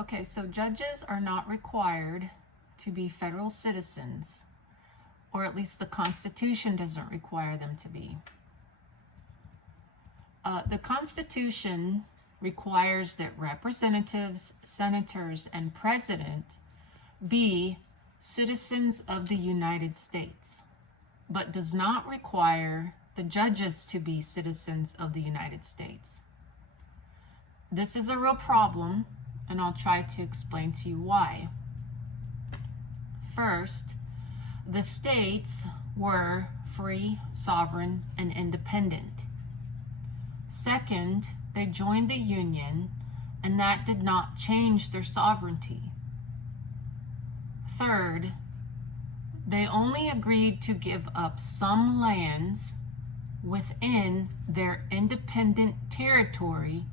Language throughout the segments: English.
Okay, so judges are not required to be federal citizens, or at least the Constitution doesn't require them to be. The Constitution requires that representatives, senators, and president be citizens of the United States, but does not require the judges to be citizens of the United States. This is a real problem, and I'll try to explain to you why. First, the states were free, sovereign, and independent. Second, they joined the Union, and that did not change their sovereignty. Third, they only agreed to give up some lands within their independent territory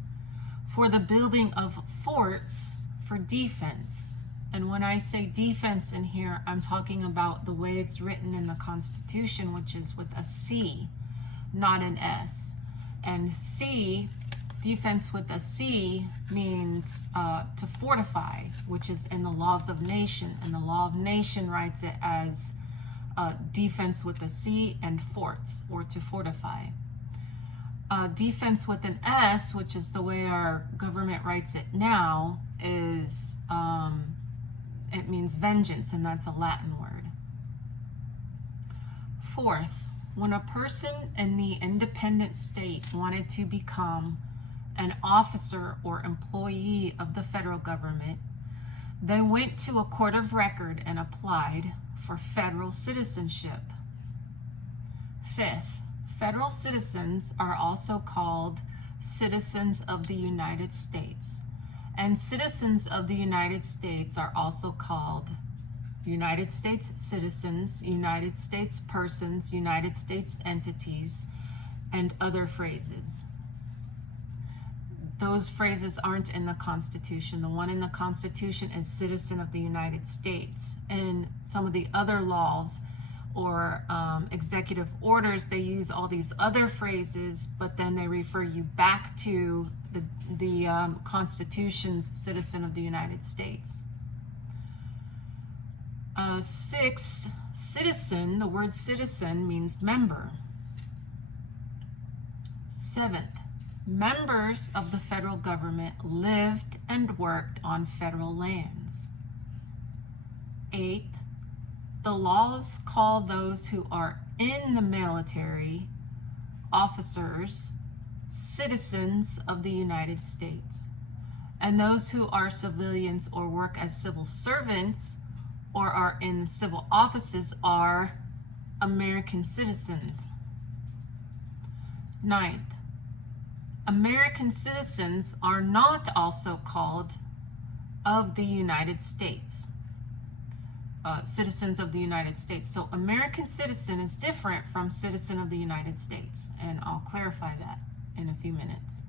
for the building of forts for defense. And when I say defense in here, I'm talking about the way it's written in the Constitution, which is with a C, not an S. And C, defense with a C, means to fortify, which is in the laws of nation. And the law of nation writes it as defense with a C and forts, or to fortify. Defense with an S, which is the way our government writes it now, is it means vengeance, and that's a Latin word. Fourth, when a person in the independent state wanted to become an officer or employee of the federal government, they went to a court of record and applied for federal citizenship. Fifth, federal citizens are also called citizens of the United States. And citizens of the United States are also called United States citizens, United States persons, United States entities, and other phrases. Those phrases aren't in the Constitution. The one in the Constitution is citizen of the United States. In some of the other laws or executive orders, they use all these other phrases, but then they refer you back to the Constitution's citizen of the United States. Sixth, citizen, the word citizen means member. Seventh, members of the federal government lived and worked on federal lands. Eighth, the laws call those who are in the military, officers, citizens of the United States, and those who are civilians or work as civil servants or are in civil offices are American citizens. Ninth, American citizens are not also called of the United States, citizens of the United States. So American citizen is different from citizen of the United States, and I'll clarify that in a few minutes.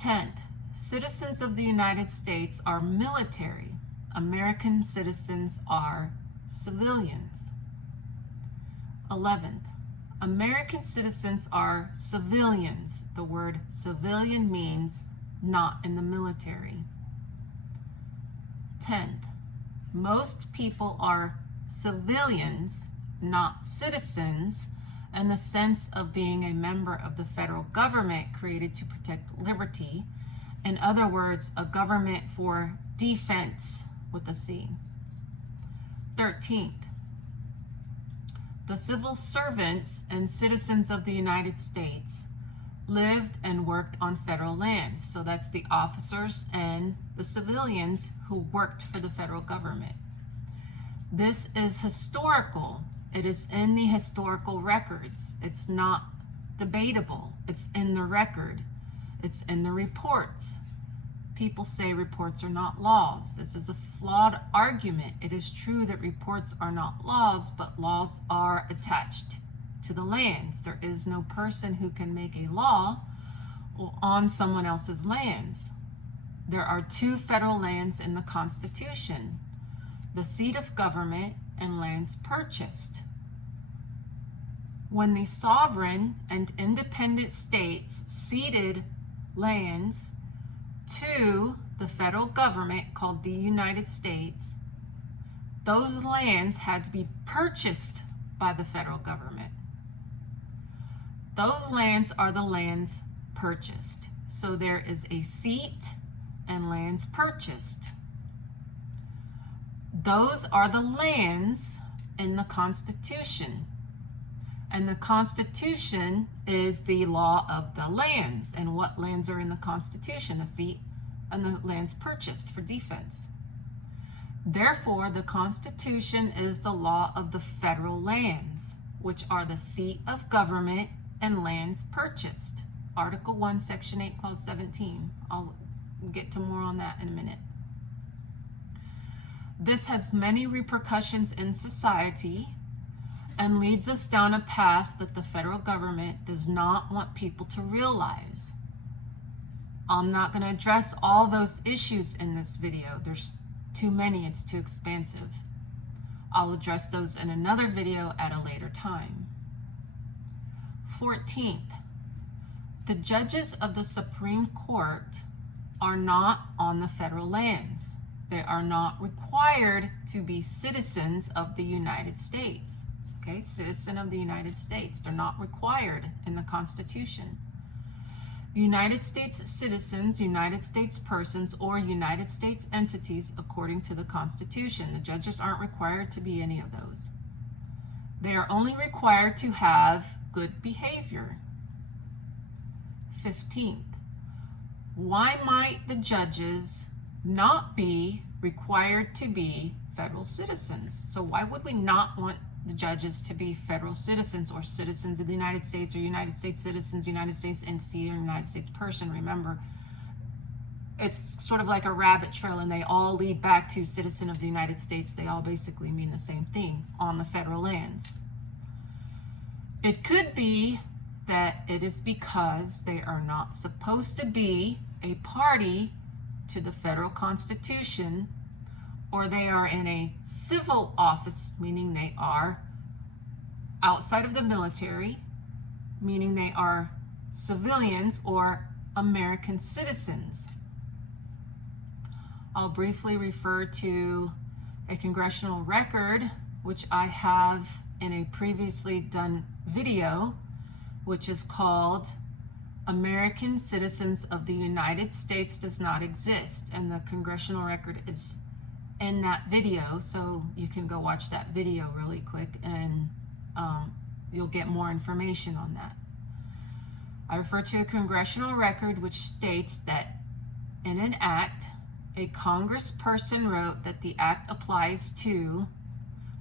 10th, citizens of the United States are military. American citizens are civilians. 11th, American citizens are civilians. The word civilian means not in the military. 10th, most people are civilians, not citizens, in the sense of being a member of the federal government created to protect liberty. In other words, a government for defense with a C. 13th, the civil servants and citizens of the United States lived and worked on federal lands. So that's the officers and the civilians who worked for the federal government. This is historical. It is in the historical records. It's not debatable. It's in the record. It's in the reports. People say reports are not laws. This is a flawed argument. It is true that reports are not laws, but laws are attached to the lands. There is no person who can make a law on someone else's lands. There are two federal lands in the Constitution: the seat of government and lands purchased. When the sovereign and independent states ceded lands to the federal government called the United States, those lands had to be purchased by the federal government. Those lands are the lands purchased. So there is a seat and lands purchased. Those are the lands in the Constitution. And the Constitution is the law of the lands. And what lands are in the Constitution? The seat and the lands purchased for defense. Therefore, the Constitution is the law of the federal lands, which are the seat of government and lands purchased. Article 1, Section 8, Clause 17. I'll get to more on that in a minute. This has many repercussions in society and leads us down a path that the federal government does not want people to realize. I'm not going to address all those issues in this video. There's too many, it's too expansive. I'll address those in another video at a later time. 14th, the judges of the Supreme Court are not on the federal lands. They are not required to be citizens of the United States. Okay, citizen of the United States. They're not required in the Constitution. United States citizens, United States persons, or United States entities according to the Constitution. The judges aren't required to be any of those. They are only required to have good behavior. 15th, why might the judges not be required to be federal citizens? So why would we not want the judges to be federal citizens or citizens of the United States or United States citizens, United States entity, or United States person? Remember, it's sort of like a rabbit trail and they all lead back to citizen of the United States. They all basically mean the same thing on the federal lands. It could be that it is because they are not supposed to be a party to the federal Constitution, or they are in a civil office, meaning they are outside of the military, meaning they are civilians or American citizens. I'll briefly refer to a congressional record, which I have in a previously done video, which is called American Citizens of the United States Does Not Exist. And the congressional record is in that video, so you can go watch that video really quick and you'll get more information on that. I refer to a congressional record which states that in an act, a congressperson wrote that the act applies to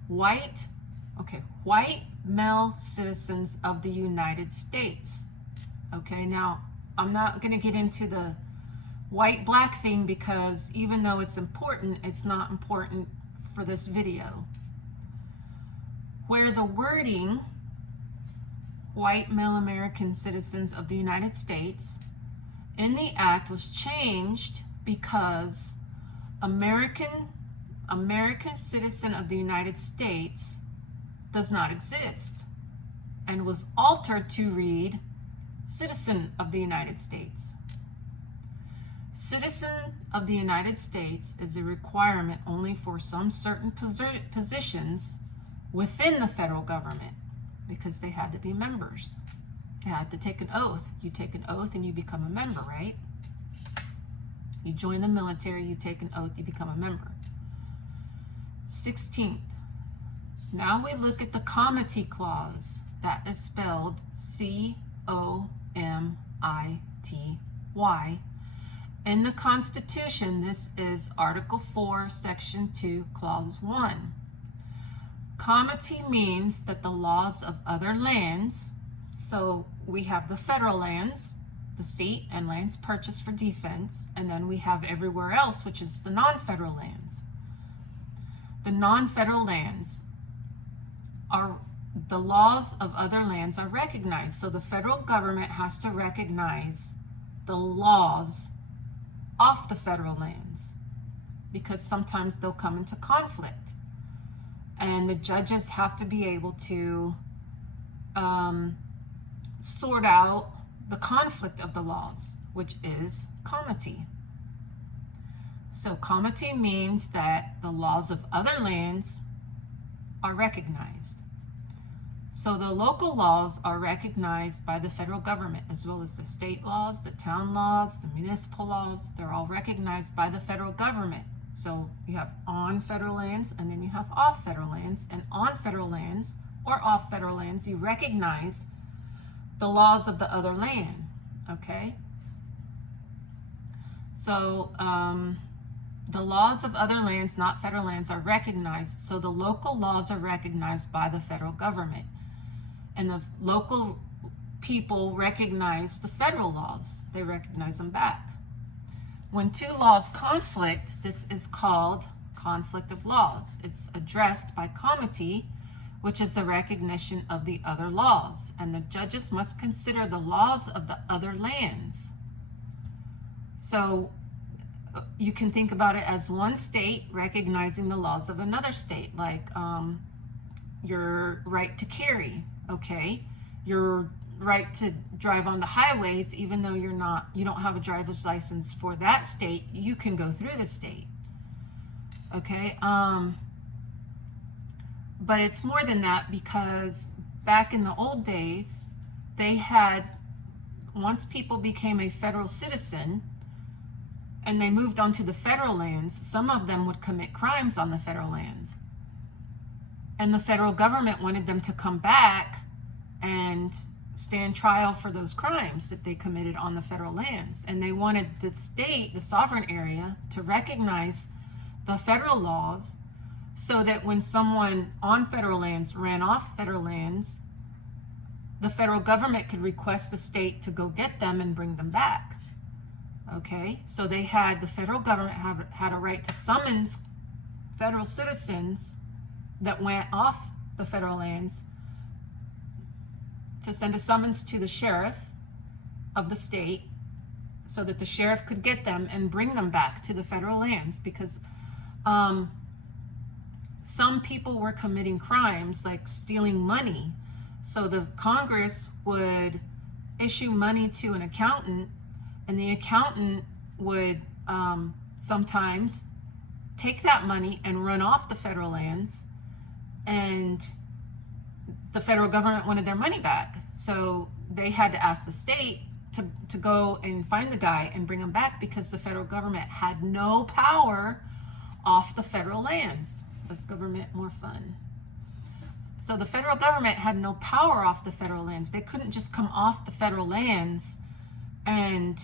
white male citizens of the United States. Okay, now I'm not going to get into the white-black thing because even though it's important, it's not important for this video. Where the wording, white male American citizens of the United States, in the act was changed because American citizen of the United States does not exist, and was altered to read citizen of the United States. Citizen of the United States is a requirement only for some certain positions within the federal government because they had to be members. They had to take an oath. You take an oath and you become a member, right? You join the military, you take an oath, you become a member. 16th. Now we look at the comity clause. That is spelled C-O-M-I-T-Y. In the Constitution, this is Article 4, Section 2, Clause 1. Comity means that the laws of other lands, so we have the federal lands, the seat and lands purchased for defense, and then we have everywhere else, which is the non-federal lands. The non-federal lands are, the laws of other lands are recognized. So the federal government has to recognize the laws off the federal lands because sometimes they'll come into conflict. And the judges have to be able to sort out the conflict of the laws, which is comity. So comity means that the laws of other lands are recognized. So the local laws are recognized by the federal government, as well as the state laws, the town laws, the municipal laws. They're all recognized by the federal government. So you have on federal lands, and then you have off federal lands. And on federal lands or off federal lands, you recognize the laws of the other land. Okay? So the laws of other lands, not federal lands, are recognized. So the local laws are recognized by the federal government. And the local people recognize the federal laws. They recognize them back. When two laws conflict, this is called conflict of laws. It's addressed by comity, which is the recognition of the other laws. And the judges must consider the laws of the other lands. So you can think about it as one state recognizing the laws of another state, like your right to carry, okay? Your right to drive on the highways, even though you don't have a driver's license for that state, you can go through the state, okay? But it's more than that, because back in the old days, once people became a federal citizen and they moved onto the federal lands, some of them would commit crimes on the federal lands. And the federal government wanted them to come back and stand trial for those crimes that they committed on the federal lands. And they wanted the state, the sovereign area, to recognize the federal laws, so that when someone on federal lands ran off federal lands, the federal government could request the state to go get them and bring them back. Okay, so the federal government had a right to summons federal citizens that went off the federal lands, to send a summons to the sheriff of the state, so that the sheriff could get them and bring them back to the federal lands, because some people were committing crimes like stealing money. So the Congress would issue money to an accountant, and the accountant would sometimes take that money and run off the federal lands, and the federal government wanted their money back. So they had to ask the state to go and find the guy and bring him back, because the federal government had no power off the federal lands. Less government, more fun. So the federal government had no power off the federal lands. They couldn't just come off the federal lands and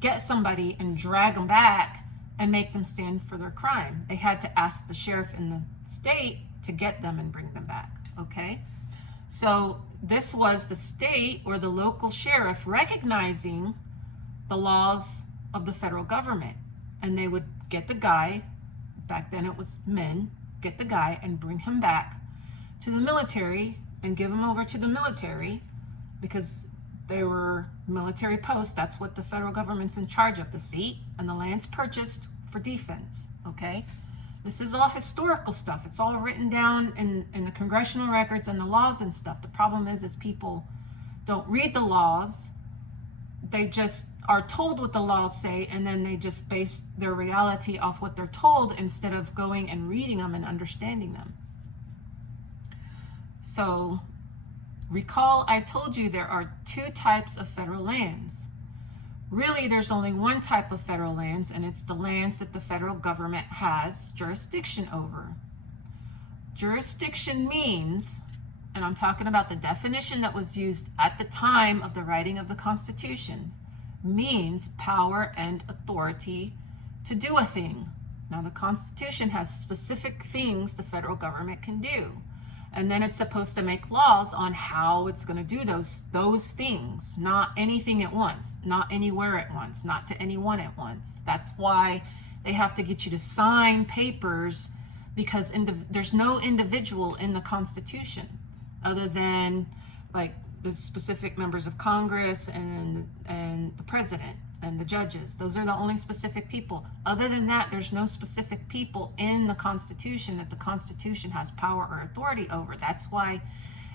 get somebody and drag them back and make them stand for their crime. They had to ask the sheriff in the state to get them and bring them back, okay? So this was the state or the local sheriff recognizing the laws of the federal government. And they would get the guy, back then it was men, get the guy and bring him back to the military and give him over to the military, because they were military posts. That's what the federal government's in charge of, the seat and the lands purchased for defense, okay? This is all historical stuff. It's all written down in the congressional records and the laws and stuff. The problem is people don't read the laws. They just are told what the laws say, and then they just base their reality off what they're told instead of going and reading them and understanding them. So recall I told you there are two types of federal lands. Really, there's only one type of federal lands, and it's the lands that the federal government has jurisdiction over. Jurisdiction means, and I'm talking about the definition that was used at the time of the writing of the Constitution, means power and authority to do a thing. Now, the Constitution has specific things the federal government can do. And then it's supposed to make laws on how it's going to do those things, not anything at once, not anywhere at once, not to anyone at once. That's why they have to get you to sign papers, because there's no individual in the Constitution other than like the specific members of Congress and the president and the judges. Those are the only specific people. Other than that, there's no specific people in the Constitution that the Constitution has power or authority over. That's why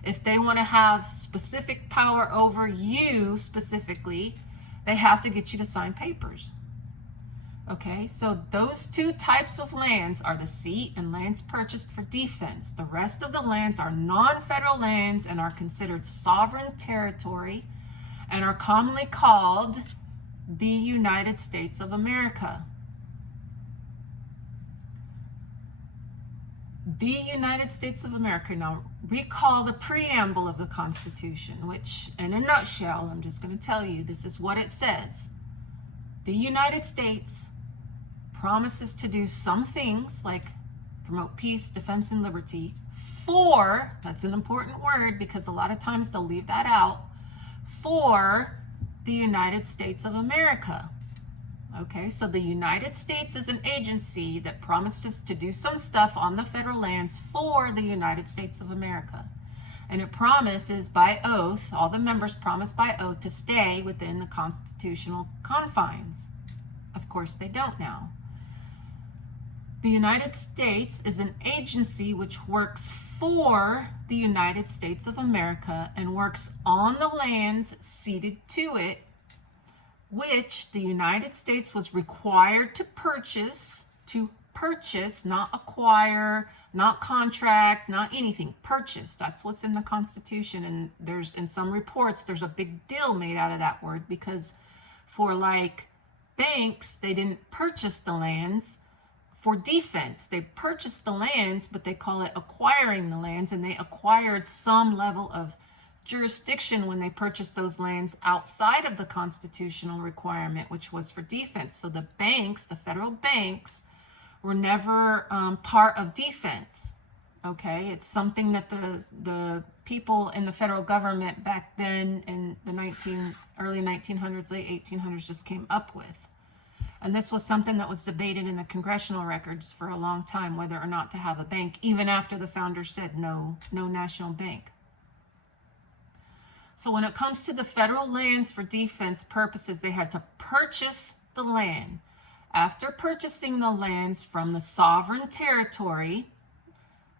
if they want to have specific power over you specifically, they have to get you to sign papers. Okay, so those two types of lands are the sea and lands purchased for defense. The rest of the lands are non-federal lands and are considered sovereign territory and are commonly called the United States of America. The United States of America. Now, recall the preamble of the Constitution, which, in a nutshell, I'm just going to tell you, this is what it says. The United States promises to do some things like promote peace, defense, and liberty for, that's an important word because a lot of times they'll leave that out, for the United States of America. Okay, so the United States is an agency that promises to do some stuff on the federal lands for the United States of America. And it promises by oath, all the members promise by oath to stay within the constitutional confines. Of course, they don't now. The United States is an agency which works for the United States of America and works on the lands ceded to it, which the United States was required to purchase, not acquire, not contract, not anything, purchase. That's what's in the Constitution. And there's, in some reports, there's a big deal made out of that word because for like banks, they didn't purchase the lands for defense. They purchased the lands, but they call it acquiring the lands, and they acquired some level of jurisdiction when they purchased those lands outside of the constitutional requirement, which was for defense. So the banks, the federal banks, were never part of defense. Okay, it's something that the people in the federal government back then in the early 1900s, late 1800s just came up with. And this was something that was debated in the congressional records for a long time, whether or not to have a bank, even after the founders said no national bank. So when it comes to the federal lands for defense purposes, they had to purchase the land. After purchasing the lands from the sovereign territory,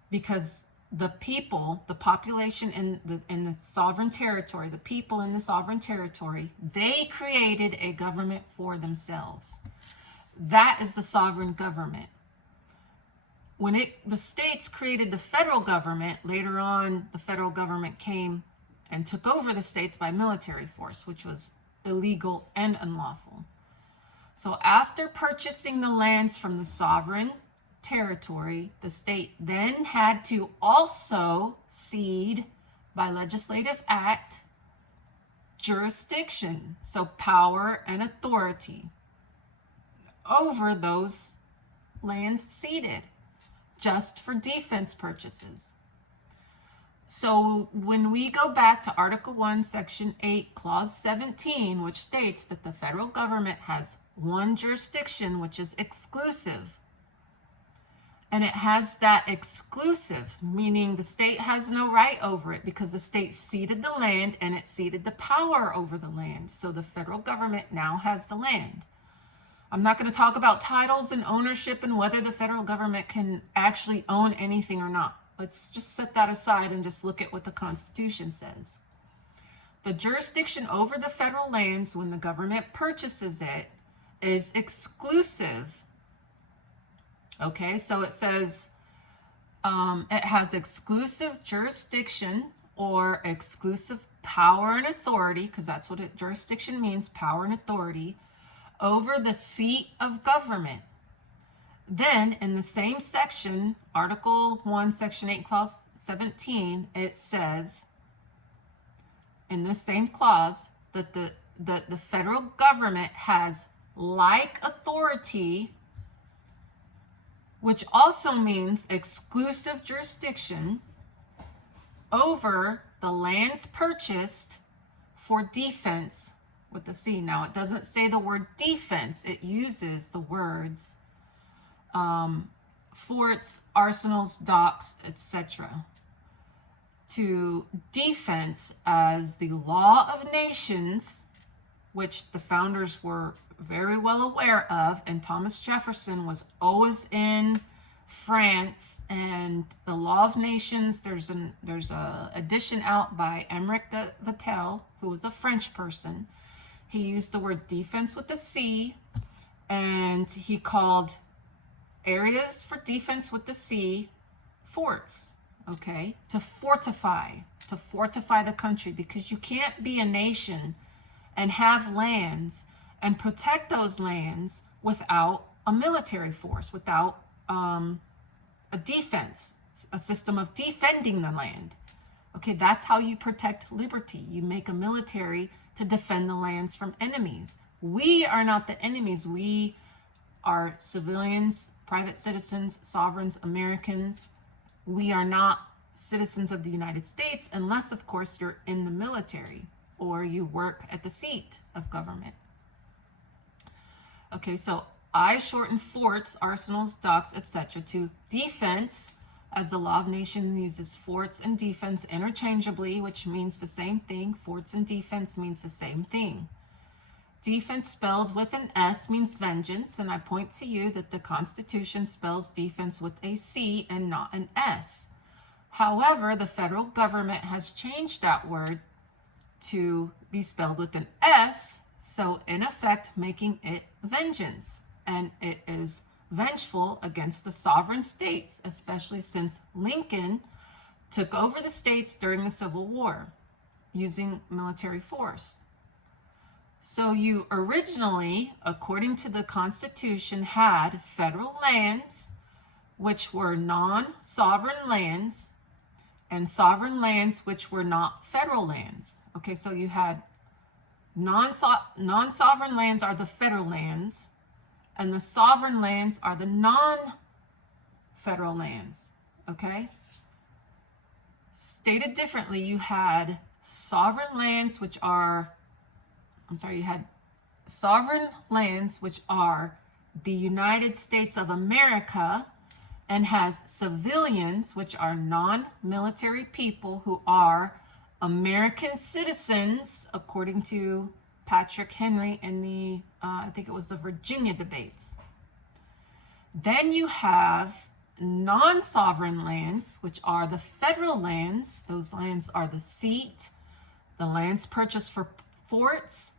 because the people, the population in the sovereign territory, the people in the sovereign territory, they created a government for themselves. That is the sovereign government. When the states created the federal government, later on the federal government came and took over the states by military force, which was illegal and unlawful. So after purchasing the lands from the sovereign territory, the state then had to also cede by legislative act jurisdiction, so power and authority over those lands ceded just for defense purchases. So when we go back to Article 1, Section 8, Clause 17, which states that the federal government has one jurisdiction, which is exclusive, and it has that exclusive, meaning the state has no right over it because the state ceded the land and it ceded the power over the land. So the federal government now has the land. I'm not going to talk about titles and ownership and whether the federal government can actually own anything or not. Let's just set that aside and just look at what the Constitution says. The jurisdiction over the federal lands when the government purchases it is exclusive. Okay, so it says it has exclusive jurisdiction or exclusive power and authority, because that's what jurisdiction means, power and authority, over the seat of government. Then in the same section, Article 1, Section 8, Clause 17, it says in this same clause that the federal government has like authority, which also means exclusive jurisdiction over the lands purchased for defense with the C. Now, it doesn't say the word defense. It uses the words forts, arsenals, docks, etc. to defense as the law of nations, which the founders were very well aware of, and Thomas Jefferson was always in France, and the Law of Nations, there's a edition out by Emmerich de Vattel, who was a French person. He used the word defense with the C, And he called areas for defense with the sea forts, okay, to fortify the country, because you can't be a nation and have lands and protect those lands without a military force, without a defense, a system of defending the land. Okay, that's how you protect liberty. You make a military to defend the lands from enemies. We are not the enemies. We are civilians, private citizens, sovereigns, Americans. We are not citizens of the United States unless, of course, you're in the military or you work at the seat of government. Okay, so I shorten forts, arsenals, docks, etc. to defense, as the law of nations uses forts and defense interchangeably, which means the same thing. Forts and defense means the same thing. Defense spelled with an S means vengeance, and I point to you that the Constitution spells defense with a C and not an S. However, the federal government has changed that word to be spelled with an S, so in effect making it vengeance, and it is vengeful against the sovereign states, especially since Lincoln took over the states during the Civil War using military force. So you originally, according to the Constitution, had federal lands, which were non-sovereign lands, and sovereign lands, which were not federal lands. Okay, so you had non-sovereign lands are the federal lands, and the sovereign lands are the non-federal lands. Okay? Stated differently, you had sovereign lands, which are the United States of America, and has civilians, which are non-military people who are American citizens, according to Patrick Henry in the, I think it was the Virginia debates. Then you have non-sovereign lands, which are the federal lands. Those lands are the seat, the lands purchased for forts,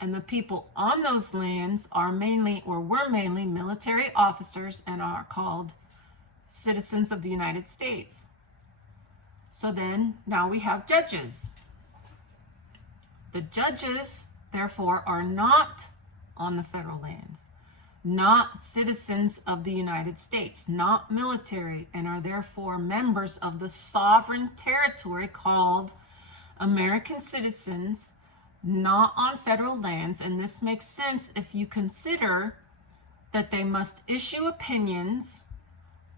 and the people on those lands are mainly, or were mainly, military officers and are called citizens of the United States. So then now we have judges. The judges, therefore, are not on the federal lands, not citizens of the United States, not military, and are therefore members of the sovereign territory called American citizens, not on federal lands. And this makes sense if you consider that they must issue opinions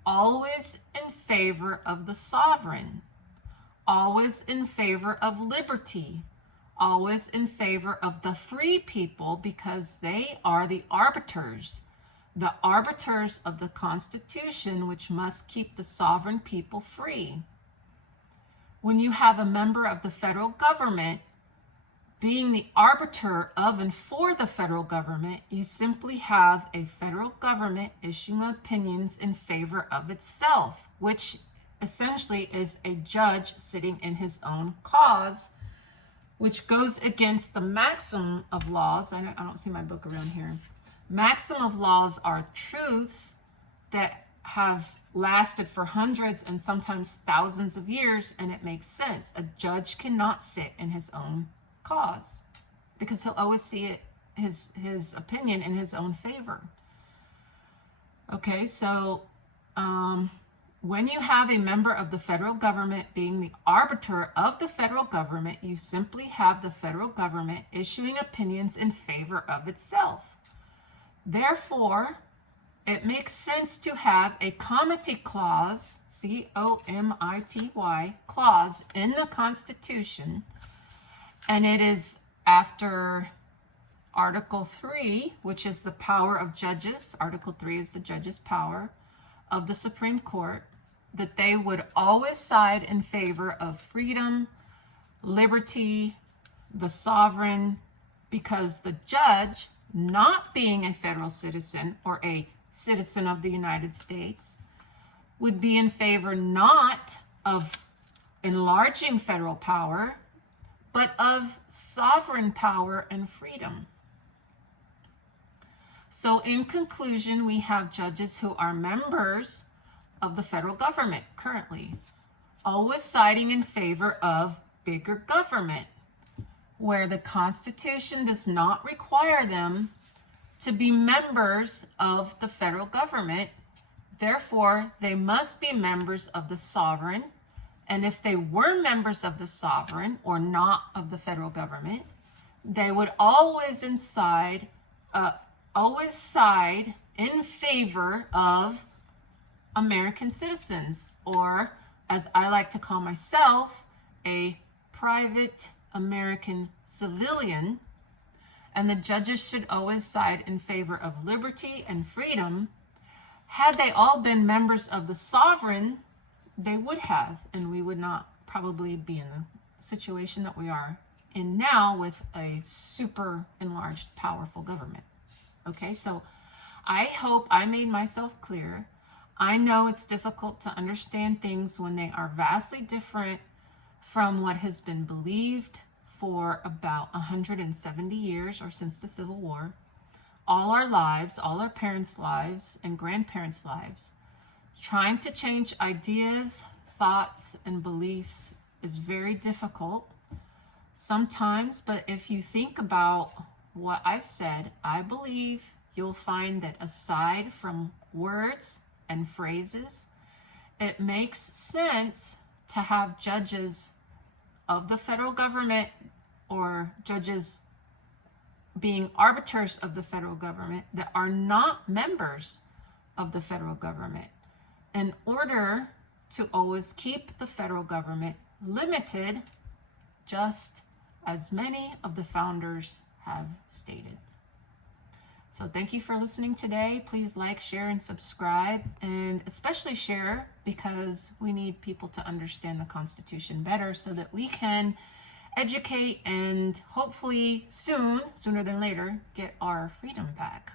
always in favor of the sovereign, always in favor of liberty, always in favor of the free people, because they are the arbiters of the Constitution, which must keep the sovereign people free. When you have a member of the federal government being the arbiter of and for the federal government, you simply have a federal government issuing opinions in favor of itself, which essentially is a judge sitting in his own cause, which goes against the maxim of laws. I don't see my book around here. Maxim of laws are truths that have lasted for hundreds and sometimes thousands of years, and it makes sense. A judge cannot sit in his own cause because he'll always see it, his opinion in his own favor. Okay, so when you have a member of the federal government being the arbiter of the federal government, you simply have the federal government issuing opinions in favor of itself. Therefore, it makes sense to have a comity clause, C-O-M-I-T-Y, clause in the Constitution, and it is after Article 3, which is the power of judges. Article 3 is the judges' power of the Supreme Court, that they would always side in favor of freedom, liberty, the sovereign, because the judge, not being a federal citizen or a citizen of the United States, would be in favor not of enlarging federal power, but of sovereign power and freedom. So in conclusion, we have judges who are members of the federal government currently, always siding in favor of bigger government, where the Constitution does not require them to be members of the federal government. Therefore, they must be members of the sovereign. And if they were members of the sovereign or not of the federal government, they would always side in favor of American citizens, or as I like to call myself, a private American civilian. And the judges should always side in favor of liberty and freedom. Had they all been members of the sovereign, they would have, and we would not probably be in the situation that we are in now with a super enlarged, powerful government. Okay, so I hope I made myself clear. I know it's difficult to understand things when they are vastly different from what has been believed for about 170 years, or since the Civil War. All our lives, all our parents' lives and grandparents' lives. Trying to change ideas, thoughts, and beliefs is very difficult sometimes, but if you think about what I've said, I believe you'll find that aside from words and phrases, it makes sense to have judges of the federal government, or judges being arbiters of the federal government, that are not members of the federal government, in order to always keep the federal government limited, just as many of the founders have stated. So thank you for listening today. Please like, share, and subscribe, and especially share, because we need people to understand the Constitution better so that we can educate and hopefully sooner than later, get our freedom back.